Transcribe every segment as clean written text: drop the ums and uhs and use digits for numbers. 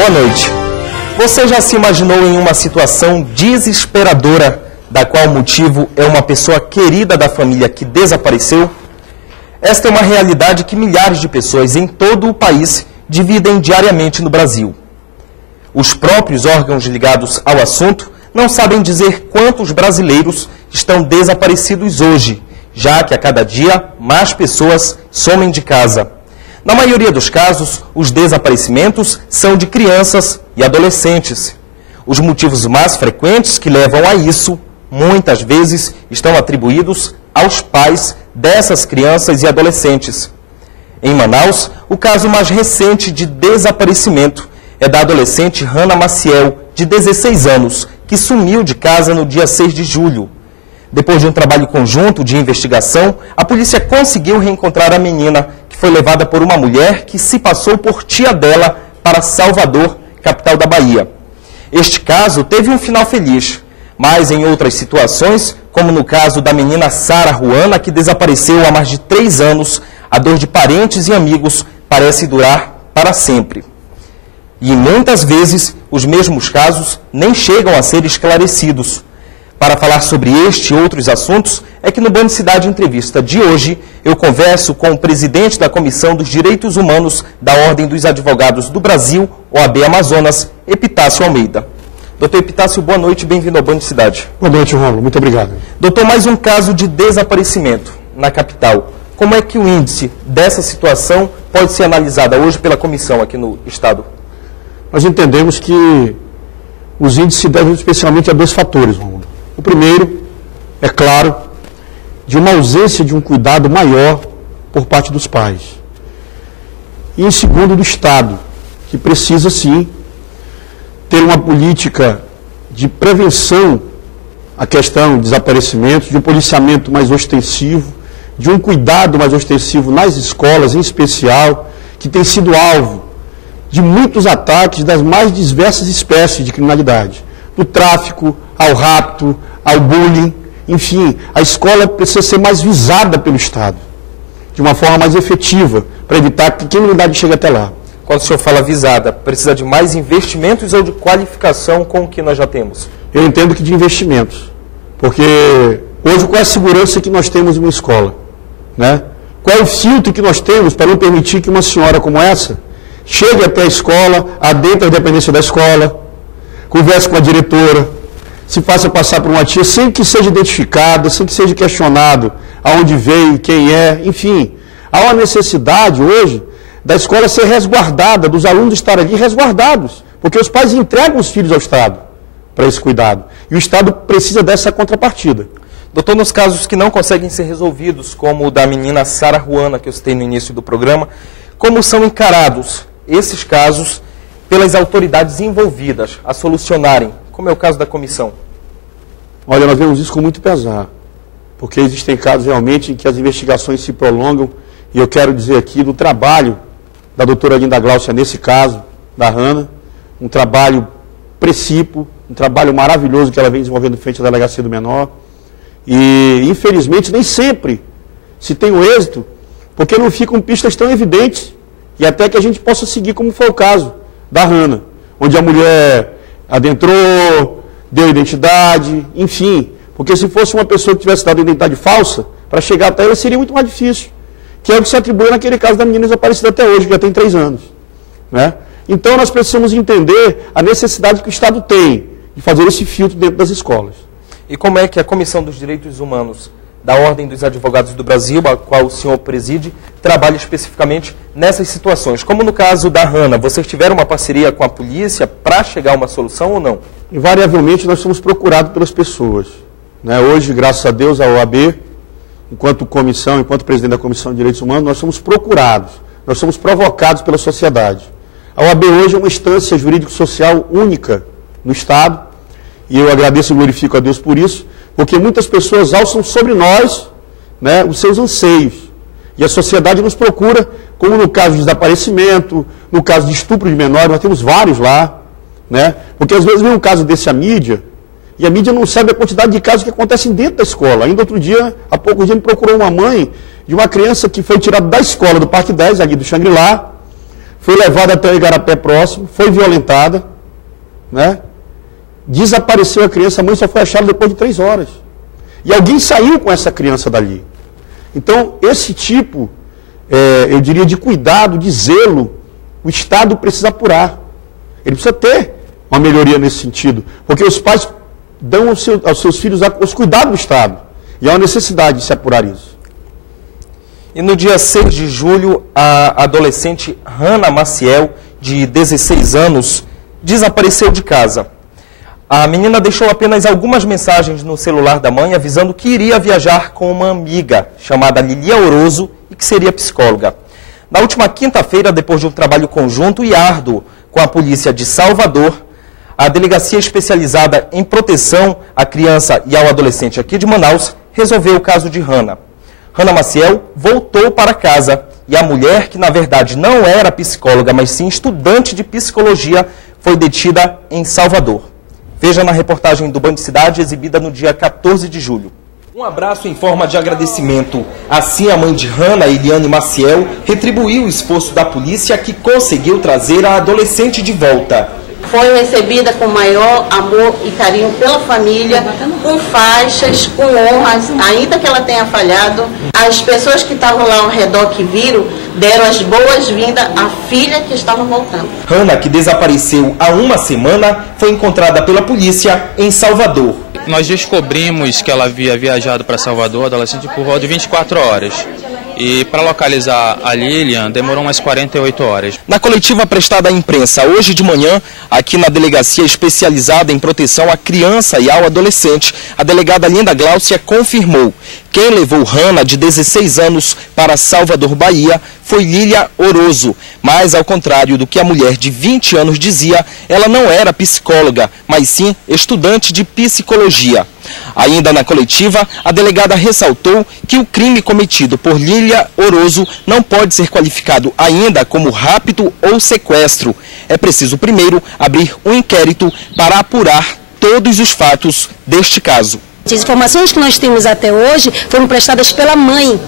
Boa noite. Você já se imaginou em uma situação desesperadora, da qual o motivo é uma pessoa querida da família que desapareceu? Esta é uma realidade que milhares de pessoas em todo o país dividem diariamente no Brasil. Os próprios órgãos ligados ao assunto não sabem dizer quantos brasileiros estão desaparecidos hoje, já que a cada dia mais pessoas somem de casa. Na maioria dos casos, os desaparecimentos são de crianças e adolescentes. Os motivos mais frequentes que levam a isso, muitas vezes, estão atribuídos aos pais dessas crianças e adolescentes. Em Manaus, o caso mais recente de desaparecimento é da adolescente Hannah Maciel, de 16 anos, que sumiu de casa no dia 6 de julho. Depois de um trabalho conjunto de investigação, a polícia conseguiu reencontrar a menina, que foi levada por uma mulher que se passou por tia dela para Salvador, capital da Bahia. Este caso teve um final feliz, mas em outras situações, como no caso da menina Sara Ruana, que desapareceu há mais de 3 anos, a dor de parentes e amigos parece durar para sempre. E muitas vezes, os mesmos casos nem chegam a ser esclarecidos. Para falar sobre este e outros assuntos, é que no Band Cidade Entrevista de hoje, eu converso com o presidente da Comissão dos Direitos Humanos da Ordem dos Advogados do Brasil, OAB Amazonas, Epitácio Almeida. Doutor Epitácio, boa noite e bem-vindo ao Band Cidade. Boa noite, Rômulo. Muito obrigado. Doutor, mais um caso de desaparecimento na capital. Como é que o índice dessa situação pode ser analisado hoje pela comissão aqui no Estado? Nós entendemos que os índices se devem especialmente a 2 fatores, Rômulo. O primeiro, é claro, de uma ausência de um cuidado maior por parte dos pais. E em segundo, do Estado, que precisa sim ter uma política de prevenção à questão de desaparecimentos, de um policiamento mais ostensivo, de um cuidado mais ostensivo nas escolas, em especial, que tem sido alvo de muitos ataques das mais diversas espécies de criminalidade, do tráfico ao rapto, ao bullying, enfim, a escola precisa ser mais visada pelo Estado, de uma forma mais efetiva, para evitar que a criminalidade chegue até lá. Quando o senhor fala visada, precisa de mais investimentos ou de qualificação com o que nós já temos? Eu entendo que de investimentos, porque hoje qual é a segurança que nós temos em uma escola? Né? Qual é o filtro que nós temos para não permitir que uma senhora como essa chegue até a escola, adentre a dependência da escola, converse com a diretora, se faça passar por uma tia sem que seja identificada, sem que seja questionado aonde veio, quem é, enfim. Há uma necessidade hoje da escola ser resguardada, dos alunos estarem ali resguardados, porque os pais entregam os filhos ao Estado para esse cuidado. E o Estado precisa dessa contrapartida. Doutor, nos casos que não conseguem ser resolvidos, como o da menina Sara Ruana, que eu citei no início do programa, como são encarados esses casos pelas autoridades envolvidas a solucionarem, como é o caso da comissão? Olha, nós vemos isso com muito pesar, porque existem casos realmente em que as investigações se prolongam, e eu quero dizer aqui do trabalho da doutora Linda Gláucia nesse caso, da Hannah, um trabalho precípio, um trabalho maravilhoso que ela vem desenvolvendo frente à Delegacia do Menor, e infelizmente nem sempre se tem o êxito, porque não ficam pistas tão evidentes, e até que a gente possa seguir como foi o caso da Hannah, onde a mulher adentrou, deu identidade, enfim, porque se fosse uma pessoa que tivesse dado identidade falsa, para chegar até ela seria muito mais difícil, que é o que se atribui naquele caso da menina desaparecida até hoje, que já tem 3 anos. Né? Então nós precisamos entender a necessidade que o Estado tem de fazer esse filtro dentro das escolas. E como é que a Comissão dos Direitos Humanos da Ordem dos Advogados do Brasil, a qual o senhor preside, trabalha especificamente nessas situações? Como no caso da Hannah, vocês tiveram uma parceria com a polícia para chegar a uma solução ou não? Invariavelmente nós somos procurados pelas pessoas. Né? Hoje, graças a Deus, a OAB, enquanto comissão, enquanto presidente da Comissão de Direitos Humanos, nós somos procurados, nós somos provocados pela sociedade. A OAB hoje é uma instância jurídico-social única no Estado, e eu agradeço e glorifico a Deus por isso, porque muitas pessoas alçam sobre nós, né, os seus anseios. E a sociedade nos procura, como no caso de desaparecimento, no caso de estupro de menores, nós temos vários lá, né? Porque às vezes vem um caso desse à mídia, e a mídia não sabe a quantidade de casos que acontecem dentro da escola. Ainda outro dia, há pouco dia, me procurou uma mãe de uma criança que foi tirada da escola, do Parque 10, ali do Xangri-Lá, foi levada até o Igarapé próximo, foi violentada, né? Desapareceu a criança, a mãe só foi achada depois de 3 horas. E alguém saiu com essa criança dali. Então, esse tipo, eu diria, de cuidado, de zelo, o Estado precisa apurar. Ele precisa ter uma melhoria nesse sentido. Porque os pais dão aos seus filhos os cuidados do Estado. E há uma necessidade de se apurar isso. E no dia 6 de julho, a adolescente Hannah Maciel, de 16 anos, desapareceu de casa. A menina deixou apenas algumas mensagens no celular da mãe, avisando que iria viajar com uma amiga, chamada Lilia Oroso, e que seria psicóloga. Na última quinta-feira, depois de um trabalho conjunto e árduo com a polícia de Salvador, a Delegacia Especializada em Proteção à Criança e ao Adolescente aqui de Manaus resolveu o caso de Hannah. Hannah Maciel voltou para casa e a mulher, que na verdade não era psicóloga, mas sim estudante de psicologia, foi detida em Salvador. Veja na reportagem do Band Cidade, exibida no dia 14 de julho. Um abraço em forma de agradecimento. Assim, a mãe de Hannah, Eliane Maciel, retribuiu o esforço da polícia que conseguiu trazer a adolescente de volta. Foi recebida com maior amor e carinho pela família, com faixas, com honras, ainda que ela tenha falhado. As pessoas que estavam lá ao redor, que viram, deram as boas-vindas à filha que estava voltando. Hannah, que desapareceu há uma semana, foi encontrada pela polícia em Salvador. Nós descobrimos que ela havia viajado para Salvador, adolescente, por volta de 24 horas. E para localizar a Lilian, demorou umas 48 horas. Na coletiva prestada à imprensa hoje de manhã, aqui na Delegacia Especializada em Proteção à Criança e ao Adolescente, a delegada Linda Gláucia confirmou: quem levou Hannah, de 16 anos, para Salvador, Bahia, foi Lilia Oroso. Mas, ao contrário do que a mulher de 20 anos dizia, ela não era psicóloga, mas sim estudante de psicologia. Ainda na coletiva, a delegada ressaltou que o crime cometido por Lilia Oroso não pode ser qualificado ainda como rapto ou sequestro. É preciso primeiro abrir um inquérito para apurar todos os fatos deste caso. As informações que nós temos até hoje foram prestadas pela mãe,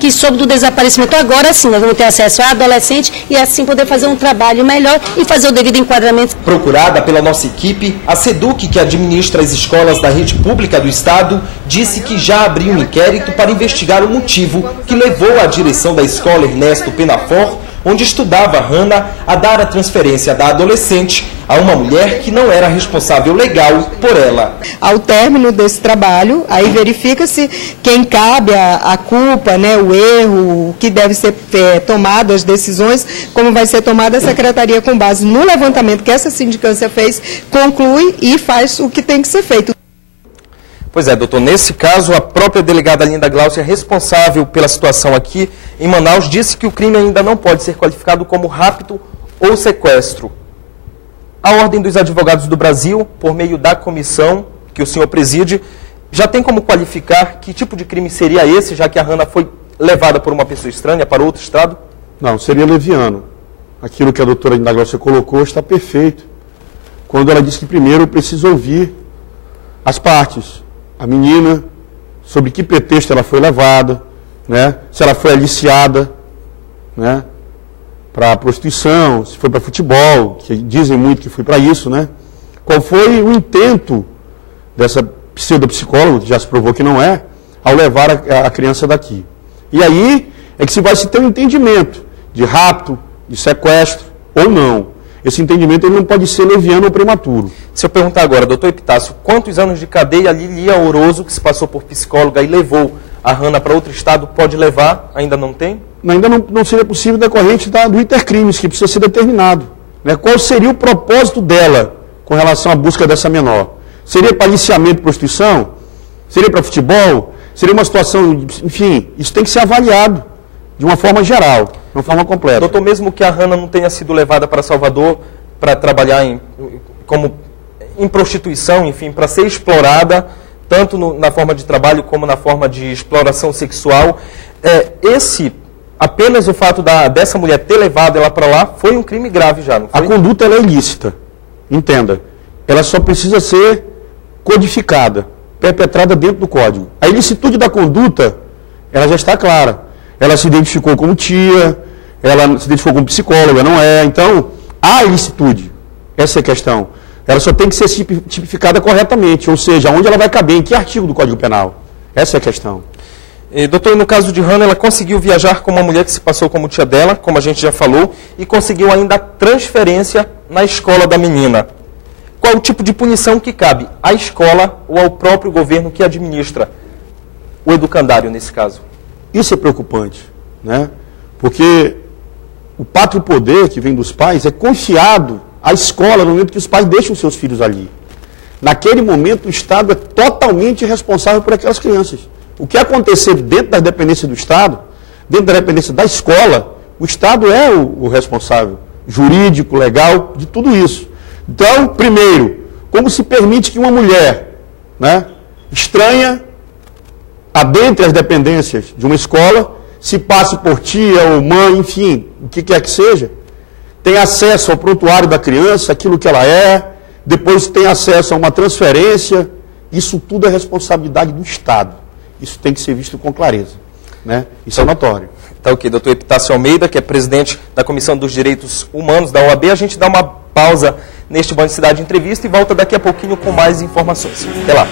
que soube do desaparecimento. Agora sim, nós vamos ter acesso à adolescente e assim poder fazer um trabalho melhor e fazer o devido enquadramento. Procurada pela nossa equipe, a SEDUC, que administra as escolas da rede pública do Estado, disse que já abriu um inquérito para investigar o motivo que levou a direção da escola Ernesto Penafor, onde estudava Hannah, a dar a transferência da adolescente a uma mulher que não era responsável legal por ela. Ao término desse trabalho, aí verifica-se quem cabe a culpa, o erro, o que deve ser tomado, as decisões, como vai ser tomada a secretaria com base no levantamento que essa sindicância fez, conclui e faz o que tem que ser feito. Pois é, doutor, nesse caso, a própria delegada Linda Gláucia, responsável pela situação aqui em Manaus, disse que o crime ainda não pode ser qualificado como rapto ou sequestro. A Ordem dos Advogados do Brasil, por meio da comissão que o senhor preside, já tem como qualificar que tipo de crime seria esse, já que a Hannah foi levada por uma pessoa estranha para outro estado? Não, seria leviano. Aquilo que a doutora Linda Gláucia colocou está perfeito. Quando ela disse que primeiro precisa ouvir as partes. A menina, sobre que pretexto ela foi levada, se ela foi aliciada, para a prostituição, se foi para futebol, que dizem muito que foi para isso, Qual foi o intento dessa pseudopsicóloga, que já se provou que não é, ao levar a criança daqui. E aí é que se vai se ter um entendimento de rapto, de sequestro ou não. Esse entendimento ele não pode ser leviano ou prematuro. Se eu perguntar agora, doutor Epitácio, quantos anos de cadeia a Lilia Oroso, que se passou por psicóloga e levou a Hannah para outro estado, pode levar? Ainda não tem? Ainda não seria possível decorrente do intercrimes, que precisa ser determinado. Qual seria o propósito dela com relação à busca dessa menor? Seria para aliciamento e prostituição? Seria para futebol? Seria uma situação, enfim, isso tem que ser avaliado de uma forma geral, de uma forma completa. Doutor, mesmo que a Hannah não tenha sido levada para Salvador para trabalhar em prostituição, enfim, para ser explorada, tanto na forma de trabalho como na forma de exploração sexual, apenas o fato dessa mulher ter levado ela para lá foi um crime grave já, não foi? A conduta ela é ilícita, entenda. Ela só precisa ser codificada, perpetrada dentro do código. A ilicitude da conduta, ela já está clara. Ela se identificou como tia, ela se identificou como psicóloga, não é. Então, há ilicitude. Essa é a questão. Ela só tem que ser tipificada corretamente, ou seja, onde ela vai caber, em que artigo do Código Penal. Essa é a questão. Doutor, no caso de Hannah, ela conseguiu viajar com uma mulher que se passou como tia dela, como a gente já falou, e conseguiu ainda a transferência na escola da menina. Qual o tipo de punição que cabe? À escola ou ao próprio governo que administra o educandário nesse caso? Isso é preocupante, né? Porque o pátrio poder que vem dos pais é confiado à escola no momento que os pais deixam seus filhos ali. Naquele momento, o Estado é totalmente responsável por aquelas crianças. O que acontecer dentro da dependência do Estado, dentro da dependência da escola, o Estado é o responsável jurídico, legal, de tudo isso. Então, primeiro, como se permite que uma mulher, né, estranha, adentre as dependências de uma escola, se passe por tia ou mãe, enfim, o que quer que seja, tem acesso ao prontuário da criança, aquilo que ela é, depois tem acesso a uma transferência, isso tudo é responsabilidade do Estado. Isso tem que ser visto com clareza, né? Isso é notório. Tá ok, doutor Epitácio Almeida, que é presidente da Comissão dos Direitos Humanos da OAB. A gente dá uma pausa neste Band Cidade Entrevista e volta daqui a pouquinho com mais informações. Até lá.